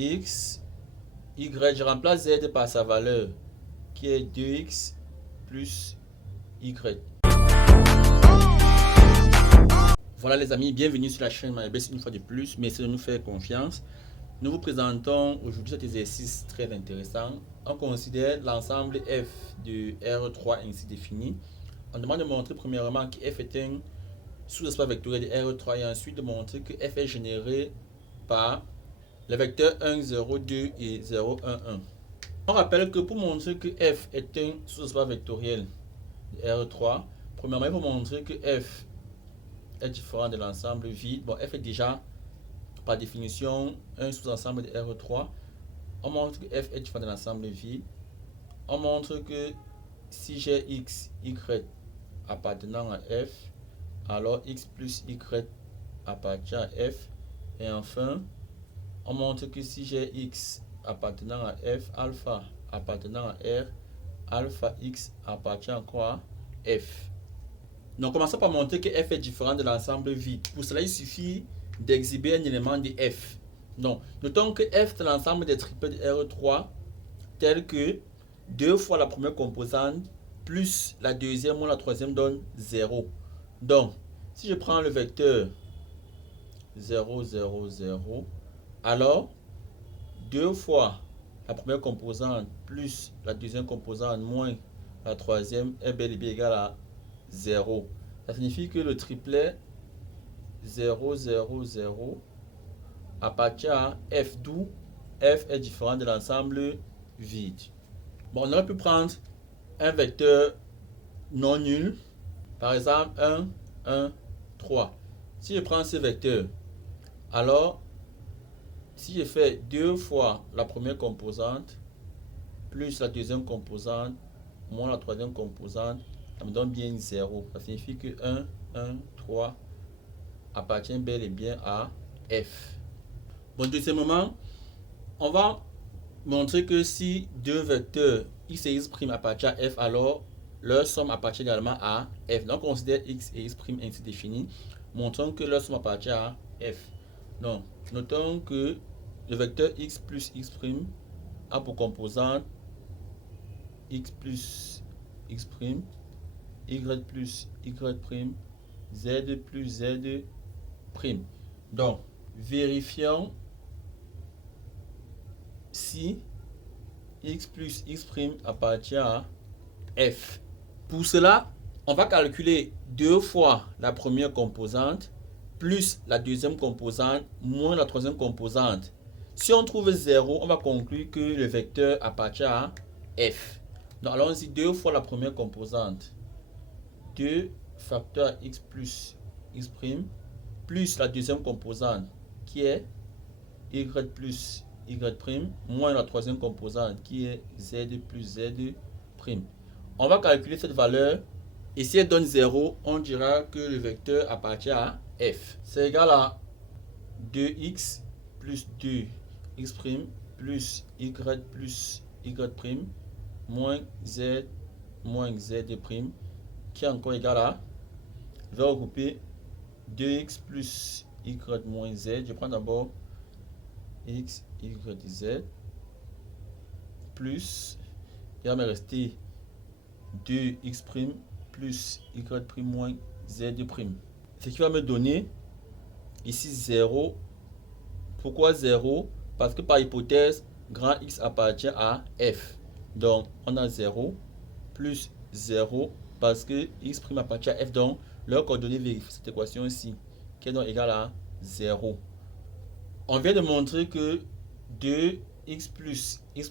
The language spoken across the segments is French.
x, y, je remplace z par sa valeur qui est 2x plus y. Voilà les amis, bienvenue sur la chaîne MyBest une fois de plus. Merci de nous faire confiance. Nous vous présentons aujourd'hui cet exercice très intéressant. On considère l'ensemble f de R3 ainsi défini. On demande de montrer premièrement que f est un sous-espace vectoriel de R3 et ensuite de montrer que f est généré par les vecteurs 1, 0, 2 et 0, 1, 1. On rappelle que pour montrer que f est un sous-espace vectoriel de R3, premièrement il faut montrer que f est différent de l'ensemble vide. Bon, f est déjà par définition un sous-ensemble de R3. On montre que f est différent de l'ensemble vide. On montre que si j'ai x, y appartenant à f, alors x plus y appartient à f. Et enfin, on montre que si j'ai x appartenant à f, alpha appartenant à r, alpha x appartient à quoi? F. Donc, commençons par montrer que f est différent de l'ensemble vide. Pour cela, il suffit d'exhiber un élément de f. Donc, notons que f est l'ensemble des triplets de R3 tel que 2 fois la première composante plus la deuxième ou la troisième donne 0. Donc, si je prends le vecteur 0, 0, 0, alors 2 fois la première composante plus la deuxième composante moins la troisième est bel et bien égal à 0. Ça signifie que le triplet 0, 0, 0 appartient à f, d'où f est différent de l'ensemble vide. Bon, on aurait pu prendre un vecteur non nul, par exemple 1, 1, 3. Si je prends ce vecteur, alors si je fais 2 fois la première composante plus la deuxième composante moins la troisième composante, ça me donne bien 0. Ça signifie que 1, 1, 3 appartient bel et bien à f. Bon, deuxièmement, on va montrer que si deux vecteurs x et x' appartiennent à f, alors leur somme appartient également à f. Donc, on considère x et x' ainsi définis. Montrons que leur somme appartient à f. Donc, notons que le vecteur x plus x' a pour composante x plus x', y plus y', z plus z'. Donc, vérifions si x plus x' appartient à f. Pour cela, on va calculer 2 fois la première composante plus la deuxième composante moins la troisième composante. Si on trouve 0, on va conclure que le vecteur appartient à f. Donc allons-y, 2 fois la première composante, 2 facteur x plus x' plus la deuxième composante qui est y plus y' moins la troisième composante qui est z plus z'. On va calculer cette valeur et si elle donne 0, on dira que le vecteur appartient à f. C'est égal à 2x plus 2x' plus y plus y' moins z qui est encore égal à, je vais regrouper 2x plus y moins z. Je prends d'abord x, y, z plus, il va me rester 2x' plus y' moins z'. Ce qui va me donner ici 0. Pourquoi 0? Parce que par hypothèse, grand X appartient à f. Donc, on a 0 plus 0 parce que x' appartient à f. Donc, leur coordonnée vérifie cette équation ici, qui est donc égale à 0. On vient de montrer que 2x plus x'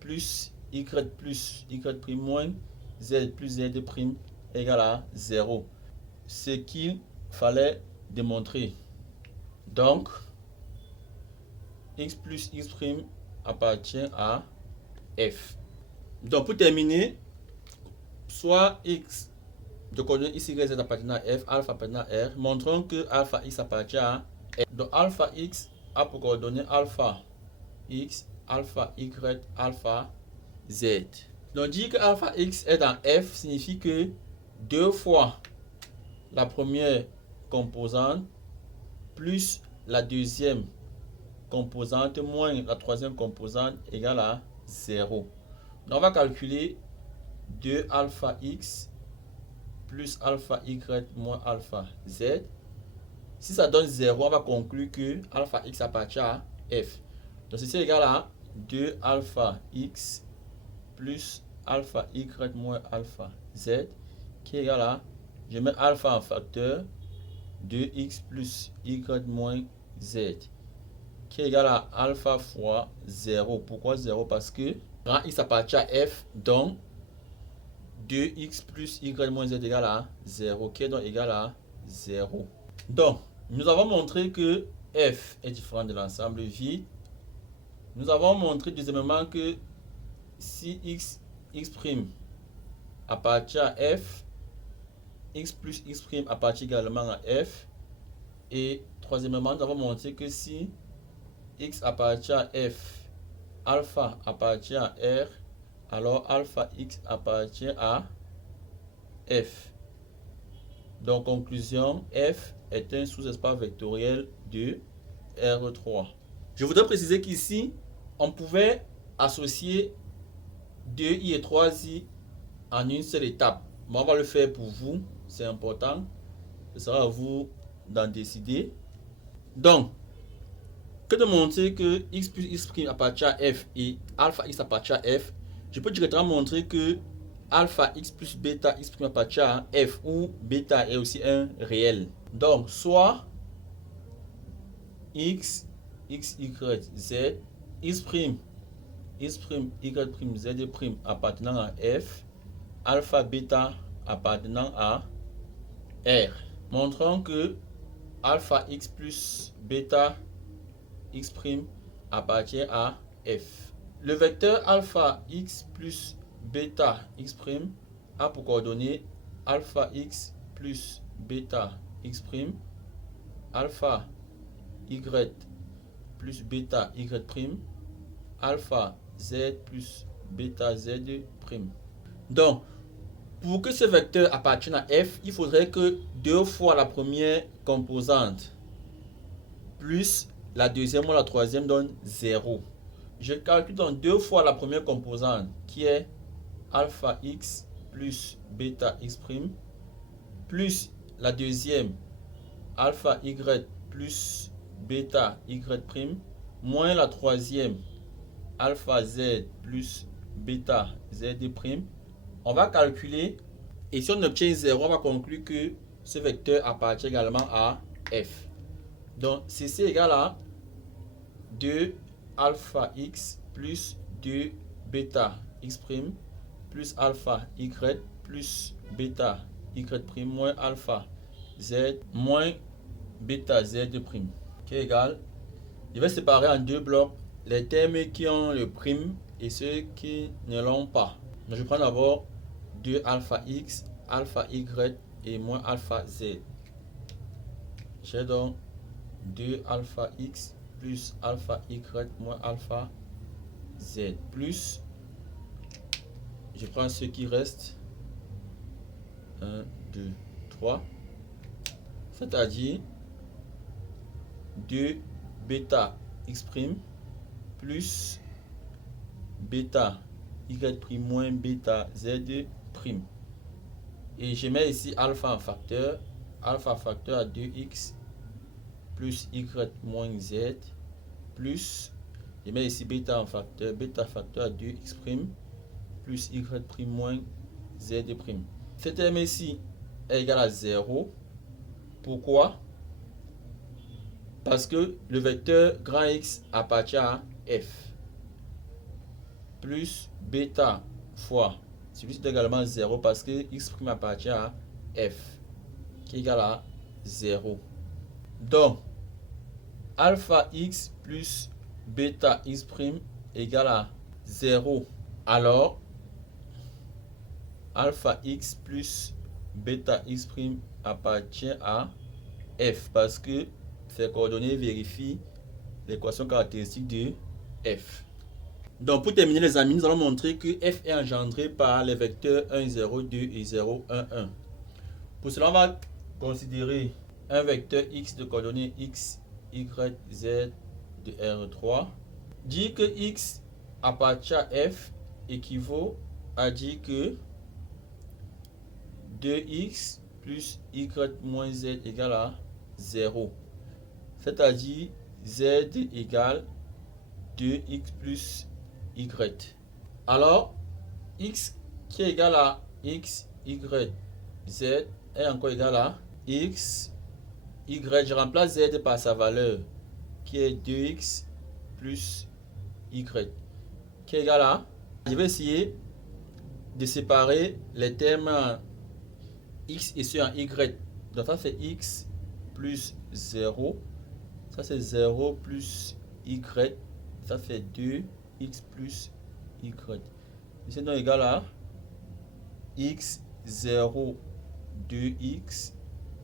plus y plus y' moins z plus z' est égal à 0. Ce qu'il fallait démontrer. Donc, x plus x' appartient à f. Donc, pour terminer, soit x de coordonnées x, y, z appartenant à f, alpha appartenant à r, montrons que alpha x appartient à f. Donc, alpha x a pour coordonnées alpha x, alpha y, alpha z. Donc, dire que alpha x est dans f signifie que 2 fois la première composante plus la deuxième composante moins la troisième composante égale à 0. Donc on va calculer 2 alpha x plus alpha y moins alpha z. Si ça donne 0, on va conclure que alpha x appartient à f. Donc ceci est égal à 2 alpha x plus alpha y moins alpha z qui est égal à, je mets alpha en facteur, 2x plus y moins z qui est égal à alpha fois 0. Pourquoi 0? Parce que quand x appartient à f, donc 2x plus y moins z égale à 0, qui est donc égal à 0. Donc, nous avons montré que f est différent de l'ensemble vide. Nous avons montré deuxièmement que si x appartient à f, x plus x' appartient également à f. Et troisièmement, nous avons montré que si x appartient à f, alpha appartient à r, alors alpha x appartient à f. Donc, conclusion, f est un sous-espace vectoriel de R3. Je voudrais préciser qu'ici, on pouvait associer 2i et 3i en une seule étape. Mais on va le faire pour vous, c'est important. Ce sera à vous d'en décider. Donc, que de montrer que x plus x' appartient à f et alpha x appartient à f, je peux directement montrer que alpha x plus bêta x' appartient à f, où bêta est aussi un réel. Donc, soit x, x, y, z, x', y', z' appartenant à f, alpha, bêta appartenant à r. Montrons que alpha x plus bêta x' appartient à f. Le vecteur alpha x plus bêta x' a pour coordonnées alpha x plus bêta x', alpha y plus bêta y', alpha z plus bêta z'. Donc, pour que ce vecteur appartienne à f, il faudrait que 2 fois la première composante plus la deuxième ou la troisième donne 0. Je calcule donc 2 fois la première composante qui est alpha x plus bêta x' plus la deuxième alpha y plus bêta y' moins la troisième alpha z plus bêta z'. On va calculer et si on obtient 0, on va conclure que ce vecteur appartient également à f. Donc ceci est égal à 2 alpha x plus 2 bêta x' plus alpha y plus bêta y' moins alpha z moins bêta z', qui est égal. Je vais séparer en deux blocs les termes qui ont le prime et ceux qui ne l'ont pas. Donc je prends d'abord 2 alpha x, alpha y et moins alpha z. J'ai donc 2 alpha x plus alpha y moins alpha z plus, je prends ce qui reste, 1, 2, 3, c'est-à-dire 2 bêta x' plus bêta y' moins bêta z'. Et je mets ici alpha en facteur à 2x plus y moins z plus, je mets ici bêta en facteur, à 2x' plus y' moins z'. Ce terme ici est égal à 0. Pourquoi? Parce que le vecteur grand X appartient à f. Plus bêta fois, celui-ci est également 0 parce que x' appartient à f, qui est égal à 0. Donc, alpha x plus bêta x' égale à 0. Alors, alpha x plus bêta x' appartient à f parce que ces coordonnées vérifient l'équation caractéristique de f. Donc pour terminer les amis, nous allons montrer que f est engendré par les vecteurs 1, 0, 2 et 0, 1, 1. Pour cela, on va considérer un vecteur x de coordonnées x, y, z de R3. Dire que X appartient à F équivaut à dire que 2X plus Y moins Z égale à 0. C'est-à-dire Z égale 2X plus Y. Alors, X qui est égal à X, Y, Z est encore égal à X, Y. Je remplace Z par sa valeur qui est 2X plus Y. Qui est égal à... Je vais essayer de séparer les termes en X et ceux en Y. Donc ça fait X plus 0. Ça c'est 0 plus Y. Ça fait 2X plus Y. C'est donc égal à X 0 2X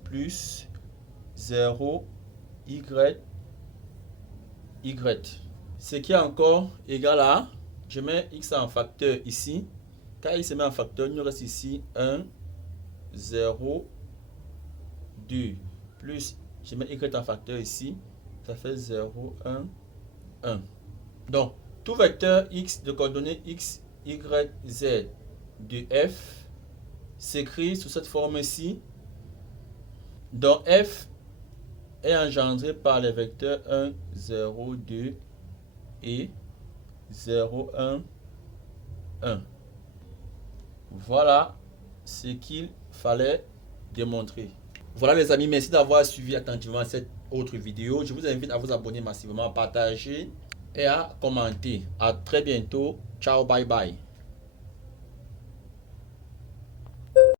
plus 0 Y Y. Ce qui est encore égal à, je mets X en facteur ici. Quand il se met en facteur, il nous reste ici 1, 0, 2. Plus, je mets Y en facteur ici. Ça fait 0, 1, 1. Donc, tout vecteur X de coordonnées X, Y, Z de F s'écrit sous cette forme-ci. Donc, F est engendré par les vecteurs 1, 0, 2 et 0, 1, 1. Voilà ce qu'il fallait démontrer. Voilà les amis, merci d'avoir suivi attentivement cette autre vidéo. Je vous invite à vous abonner massivement, à partager et à commenter. À très bientôt. Ciao, bye bye.